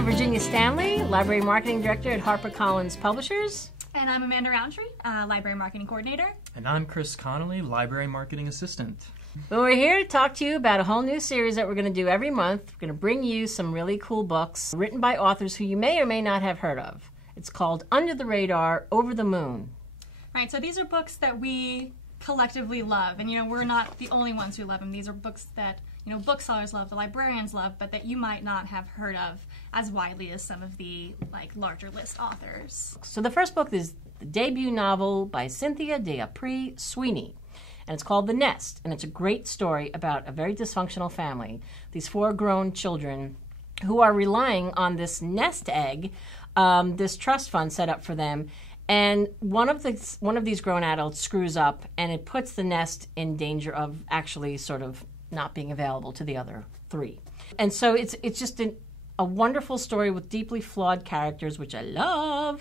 I'm Virginia Stanley, Library Marketing Director at HarperCollins Publishers. And I'm Amanda Roundtree, Library Marketing Coordinator. And I'm Chris Connolly, Library Marketing Assistant. Well, we're here to talk to you about a whole new series that we're going to do every month. We're going to bring you some really cool books written by authors who you may or may not have heard of. It's called Under the Radar, Over the Moon. Right, so these are books that we collectively love. And, we're not the only ones who love them. These are books that, booksellers love, the librarians love, but that you might not have heard of as widely as some of the, larger list authors. So the first book is the debut novel by Cynthia D'Aprix Sweeney. And it's called The Nest. And it's a great story about a very dysfunctional family. These 4 grown children who are relying on this nest egg, this trust fund set up for them. And one of these grown adults screws up, and it puts the nest in danger of actually sort of not being available to the other 3. And so it's just a wonderful story with deeply flawed characters, which I love.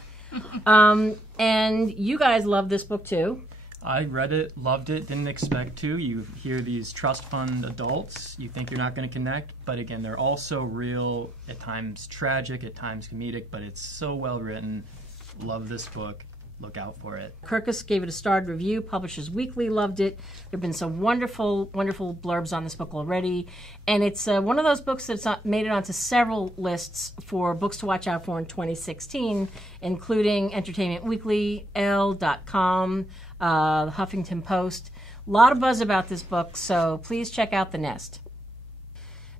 And you guys love this book too. I read it, loved it, didn't expect to. You hear these trust fund adults, you think you're not going to connect, but again, they're also real, at times tragic, at times comedic, but it's so well written. Love this book. Look out for it. Kirkus gave it a starred review. Publishers Weekly loved it. There have been some wonderful, wonderful blurbs on this book already. And it's one of those books that's made it onto several lists for books to watch out for in 2016, including Entertainment Weekly, Elle.com, the Huffington Post. A lot of buzz about this book, so please check out The Nest.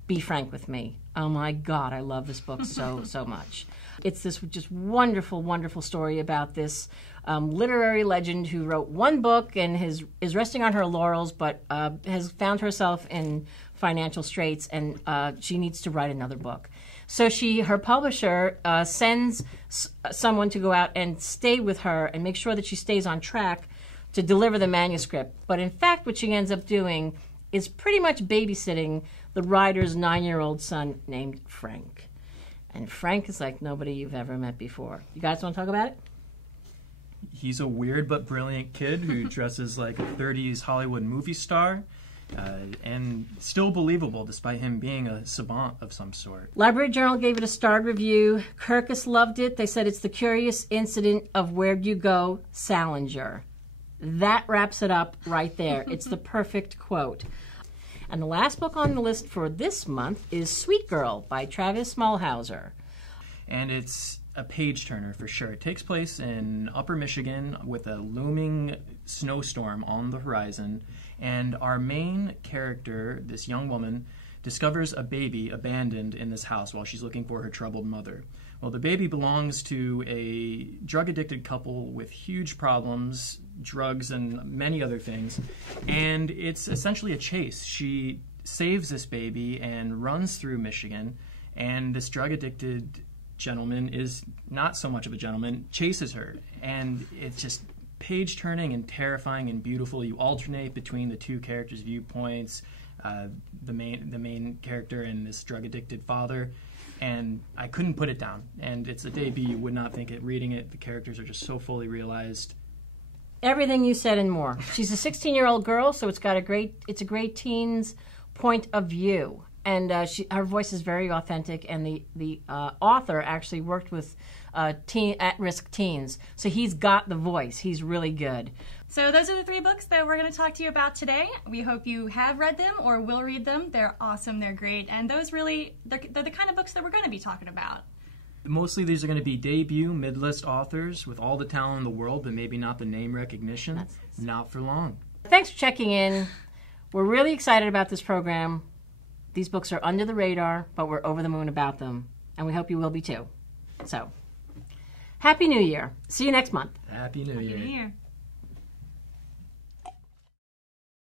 Be frank with me. Oh my God, I love this book so much. It's this just wonderful, wonderful story about this literary legend who wrote one book and is resting on her laurels, but has found herself in financial straits, and she needs to write another book. So her publisher sends someone to go out and stay with her and make sure that she stays on track to deliver the manuscript. But in fact, what she ends up doing is pretty much babysitting the writer's 9-year-old son named Frank. And Frank is like nobody you've ever met before. You guys want to talk about it? He's a weird but brilliant kid who dresses like a 30s Hollywood movie star, and still believable despite him being a savant of some sort. Library Journal gave it a starred review. Kirkus loved it. They said it's the curious incident of Where'd You Go, Salinger. That wraps it up right there. It's the perfect quote. And the last book on the list for this month is Sweet Girl by Travis Smallhauser. And it's a page-turner for sure. It takes place in Upper Michigan with a looming snowstorm on the horizon. And our main character, this young woman, discovers a baby abandoned in this house while she's looking for her troubled mother. Well, the baby belongs to a drug-addicted couple with huge problems, drugs and many other things, and it's essentially a chase. She saves this baby and runs through Michigan, and this drug-addicted gentleman is not so much of a gentleman, chases her, and it's just page-turning and terrifying and beautiful. You alternate between the 2 characters' viewpoints, the main character and this drug-addicted father, and I couldn't put it down. And it's a debut. You would not think it. Reading it, the characters are just so fully realized. Everything you said and more. She's a 16-year-old girl, so it's a great teen's point of view. And her voice is very authentic, and the author actually worked with at-risk teens. So he's got the voice. He's really good. So those are the 3 books that we're going to talk to you about today. We hope you have read them or will read them. They're awesome. They're great. And those really, they're the kind of books that we're going to be talking about. Mostly these are going to be debut, mid-list authors with all the talent in the world, but maybe not the name recognition. Not for long. Thanks for checking in. We're really excited about this program. These books are under the radar, but we're over the moon about them. And we hope you will be too. So, Happy New Year. See you next month. Happy New Year. Happy New Year.